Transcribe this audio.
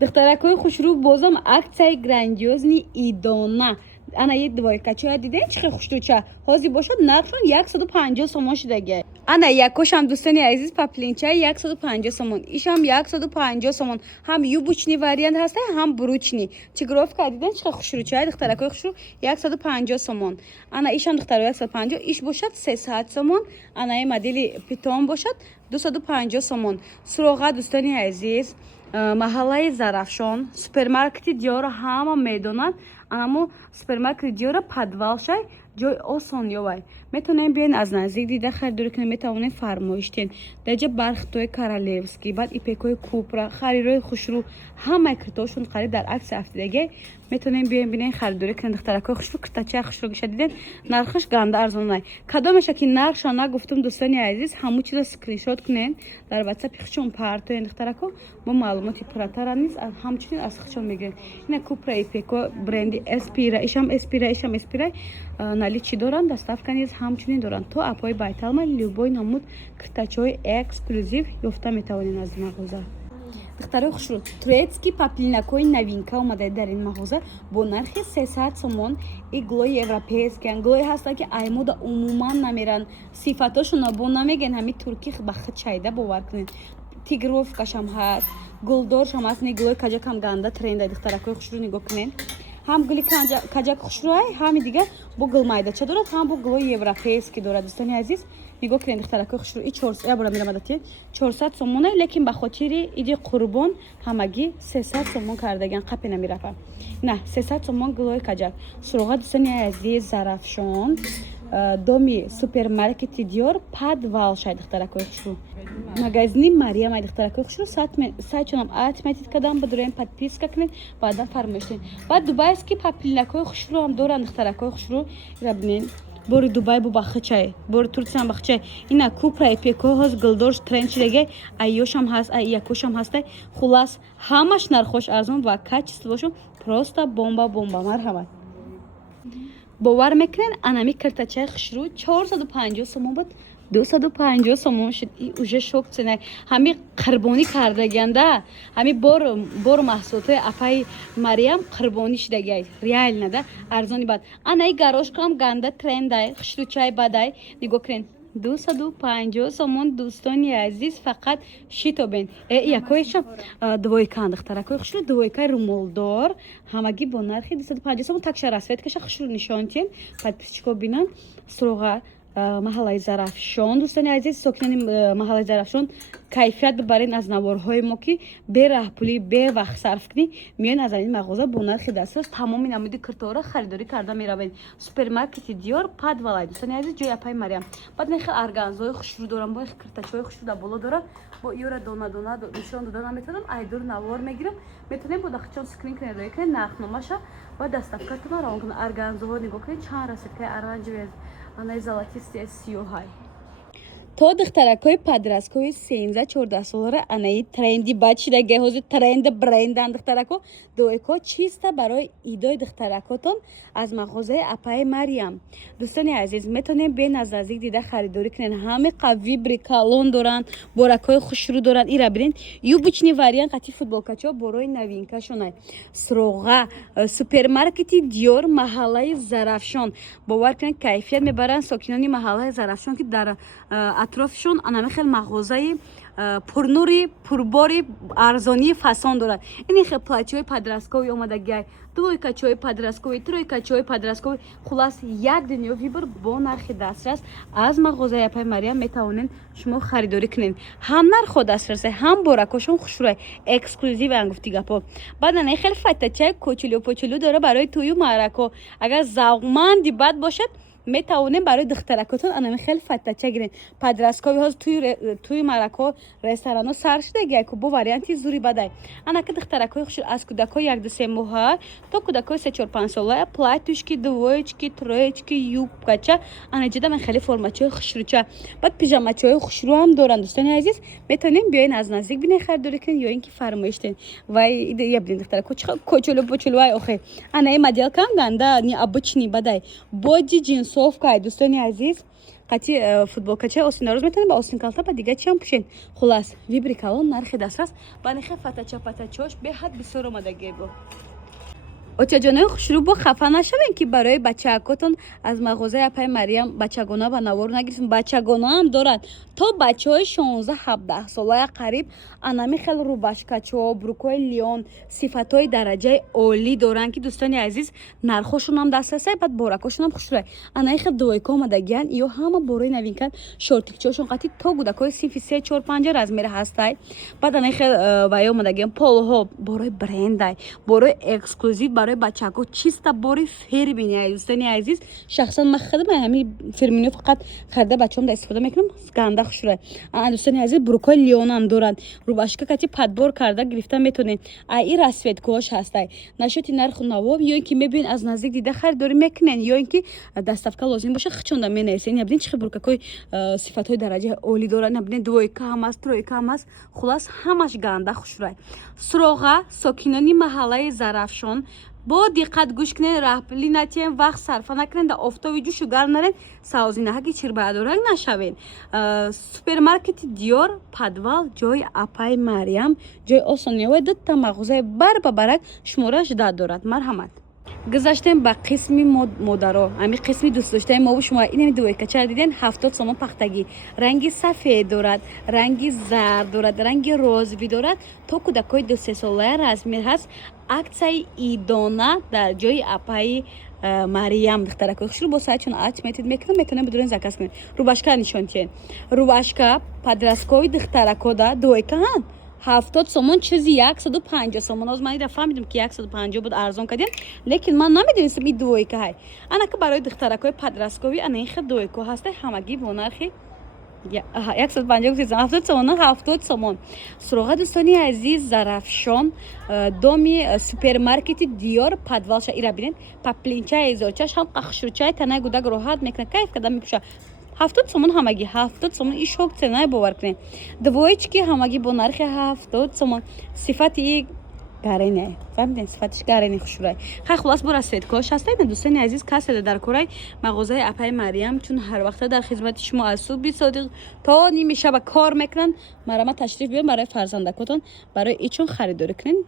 духтаракҳои хушрӯ бозам аксияи грандиозни идона. Ана е двойкачоя дидем чӣ хел хушрӯча ҳозир бошад нархшон 150 сомон шудагия. Ана якошам дӯстони азиз паплинчаи 150 сомон, ишам 150 сомон. Ҳам юбочни вариант ҳаста, ҳам бручни. Чигрофка дидем чӣ хел хушрӯча духтаракҳои хушрӯ 150 сомон. Ана ишам духтаро 150, иш бошад 300 сомон. Ана е модели питон бошад 250 сомон. Суроға дӯстони азиз, маҳаллаи Зарафшон, супермаркети Диора ҳама медонанд. Амо супермаркети Диора подвалшай ҷой осон ёвай. Метавонем биёен аз наздик дида харидорӣ кунем, метавонем фармоиш диҳем. Даҷа бархтои королевский, баъд ипекои купра, харирои хушрӯ, ҳамаи киртоошон қариб дар акси ҳафтадагӣ метавонем биёем бинем харидорӣ кунем. Духтаракҳои хушрӯ киртачаи хушрӯ гиша дидем, нархаш ганда арзонай. Кадомеша ки нархша нагуфтум дӯстони азиз, ҳаму чизро скриншот кунен, дар ватсапи худшон партоен духтаракҳо, мо маълумоти пурратара низ ҳамчунин аз худшон мегирем. Ина купра ипеко бренди эспира, ишам эспира, ишам эспира, наличи доранд, доставка низ ҳамчунин доранд. То апои байталма любой намуд киртачаҳои эксклюзив ёфта метавонен аз мағоза. духтарои хушрӯ, турецкий паплинакҳои новинка омадаи дар ин мағоза бо нархи 300 сомон. Иглои европейскиян, глои ҳастанд ки аймода умуман намеранд, сифатошон бо намеген, ҳами турки ба худ чайда бовар кунед. Тигровкашам ҳаст, гулдоршам ҳаст, иглои каҷакам ганда тренда. Духтаракҳои хушрӯ нигоҳ кунед, ҳам гули каҷак хушрӯай, ҳами дигар бо гул майдача дорад, ҳам бо глои европейский дорад. дӯстони азиз, нигоҳ кунед духтаракҳои хушрӯ, и 400 сомон, лекин ба хотири иди қурбон ҳамагӣ 300 сомон кардаган, қапе намерафа. На 300 сомон глои каҷак. Суроға дӯстони азиз Зарафшон, доми супермаркети Диор подвалшай духтаракҳои хушрӯ. Магазини Мариам ай духтаракҳои хушрӯ, сайчонам отметид кардам, бадураем подписка кунед, баъдан фармоиш диҳед. Баъд дубайский паплинакҳои хушрӯ ҳам доранд духтаракҳои хушрӯ. Ира бинед, бори Дубай бу бахчай, бори Турсиян бахчай. Ина купра ипеко ҳоз гулдорш тренд шидагай, айёшам ҳаст, ай якошам ҳастай. Хулас ҳамаш нархош арзон ва качествошон просто бомба. Марҳамат. бовар мекунед, анами киртачаи хушрӯ 450 сомон буд, 250 сомон шуд. И уже шок цена. Ҳами қурбонӣ кардаганда, ҳами бор маҳсулотои апаи Мариам қурбонӣ шудагай. Реально да арзони бад. Ана и горошкам ганда трендай, хушрӯчаи бадай. Нигоҳ кунед. 250 сомон дӯстони азиз, фақат шитобен. Якоиша двойкан духтаракҳои хушрӯ, двойкаи румолдор, ҳамагӣ бо нархи 250 сомон. такша расветкаша хушрӯ нишонтием, подписчикҳо бинанд. Суроға маҳаллаи Зарафшон, дӯстони азиз, сокинони маҳаллаи Зарафшон, кайфият бибарен аз наворҳои мо ки бе раҳпулӣ, бе вақт сарф кунӣ, миён аз ин мағоза бо нархи дастрас тамоми намуди киртоора харидорӣ карда меравед. Супермаркети Диор подвалай дӯстони азиз, ҷои апаи Мариам. Баъд нехел арганзои хушрӯ дорам, бо киртачаҳои хушрӯ дар боло дорад, бо иёра дона нишон дода наметавонам, айдур навор мегирам. Метавонем бо дахчон скрин кунед, кунед нархномаша ва доставкатона равон кунед. Арганзоҳо нигоҳ кунед, чанд расветкаи оранҷеве, анаи золотистия сиёҳай. То духтаракҳои подросткови 13-14 солара анаи тренди бад шидагай, ҳозир тренди брендан духтаракҳо. дуойко чиста барои идои духтаракҳотон аз мағозаи апаи Мариам. дӯстони азиз, метавонем биёен аз наздик дида харидорӣ кунед. ҳаме қавибри калон доранд, боракҳои хушрӯ доранд. ира бинед, юбочни вариант қати футболкачаҳо борои новинкашонай. Суроға супермаркети Диор, маҳаллаи Зарафшон. бовар кунед, кайфият мебаранд сокинони маҳаллаи Зарафшон ки дар атрофишон анаме хел мағозаи пурнури, пурбори, арзонии фасон дорад. ин хел платчиҳои подросткови омадагиай, двойкачаҳои подросткови, тройкачаҳои подросткови, хулас як дунё вибор бо нархи дастрас аз мағозаи апаи Мариам метавонед шумо харидорӣ кунед. ҳам нархо дастрасай, ҳам боракошон хушрӯай, эксклюзиван гуфти гапо. баъд ана хел фатачаи кучулу дора барои тӯю маърако. агар завқманди бад бошад, метавонем барои духтаракотон анами хел фаттача гирем. Подросткови ҳоз тӯи маърако, ресторано сар шудагиай ку бо варианти зури бадай. Анаки духтаракҳои хушрӯ аз кӯдакҳои 1-2 моҳа то кӯдакҳои 3-4-5 сола, платьюшки, двоечки, троечки, юбкача, анаҷида мен хеле формачаҳои хушрӯча. баъд пижамачаҳои хушрӯ ҳам доранд. дӯстони азиз, метавонем биёен аз наздик бинед харидорӣ кунед ё ин ки фармоиш диҳед. вай я бинед духтаракҳо чихел кучулу-пучулу ай охе. Анаи моделкам ганда, не обычный бадай. боди джинсовка, дӯстони азиз, قطعی فوتبالکچه آستین روز میتونین با آستین کالتا با دیگه چی هم پوشین. خلاص ویبری کالون نرخ دسترس با نرخ فتاچاش به حد بسیار آمادگی بود. اوچه جانای خوشرو با خفه نشوین که برای بچه‌هاتون از مغازه اپای مریم بچگانه و نوار نگیرین. بچگانه هم دارن تا بچهای 16 17 ساله قریب انامی خیلی روباشکاچو بروکوی لیون صفاتای درجه عالی دارن که دوستان عزیز نرخشون هم دسترسه. بعد بارکاشون هم خوشره انای خیلی دویکا اومدگین یا همه بارای نوین کن شورتیکچوشون قطعی تا گودکای صنف 3 4 5 رزمیر هستای. بعد انای خیلی وای اومدگین پولو بارای برندای بارای اکسکلوزیو برای بچه‌ها چیستا باری فیر بینی دوستان عزیز. شخصا من خودم همین فرمینو فقط خریده بچه‌ام استفاده میکنم گنده خوشره. دوستان عزیز بروکوی لیون هم دارن روباشکا کتی پدبار کرده گرفته میتونین. این راسویتکوش هستای نشوتی نرخ نواب یا اینکه میبین از نزدیک دیده خریداری میکنین یا اینکه دستافکا لازم باشه خچوندا مینیسین. نبینین چه بروکوی صفاتای درجه عالی دارن. نبینین دویکا هم است ترویکا هم است. خلاص همش گنده خوشره. سراغا ساکنانی محله زرافشان با دقت گوش کنین رهبری نتین وقت صرف نکنین در آفتابی جوشو گرم نرین سازینه هایی چیر بعدورنگ نشوین. سوپرمارکت دیور پدوال جای اپای مریم جای آسانی و دو تا مغازه بر برک شمارش دارد. مرحمت. گذاشتیم با قسمی مدارا امی قسمی دوست داشته ما و شما این دوی کچر دیدین 70 سوم پختگی رنگی سفید دارد رنگی زرد دارد رنگی روزی دارد تا کودکای 2 3 ساله رزمیر هست. اکسای ایدانا در جای اپای مریم دخترک خوشرو با سایت چون آت میتونه بدون زکاس کنین. روباشکا نشون تین روباشکا پادراسکوی دخترکو دا دوی کان 70 سومون چیزی 150 سومون از من فهمیدم که 150 بود ارزان کردین لیکن من نمیدونستم این دوی که های انا که برای دخترکای پادراسکوی انا این خد دوی که هسته همگی بونرخی 150 70 سومون 70 سومون. سراغ دوستانی عزیز زرافشان دومی سوپرمارکت دیور پدوالش ایرا بینین پپلینچه ایزوچش هم قخشروچای تنه گودک راحت میکنه کیف کدام میپوشه 70 سومون همگی 70 سومون این شوک تنه باور کنین. دوایچ که همگی با نرخ 70 سومون صفتی گارینه فهمیدین صفتش گارینه خوشوره. خلاص برای سیدکاش هستید دوستان عزیز کسی در کره مغازه اپای مریم چون هر وقت در خدمت شما از صبح صادق تا نیمه شب کار میکنن. مرا تشریف بیارین برای فرزندکتون برای ایشون خریداری کنین.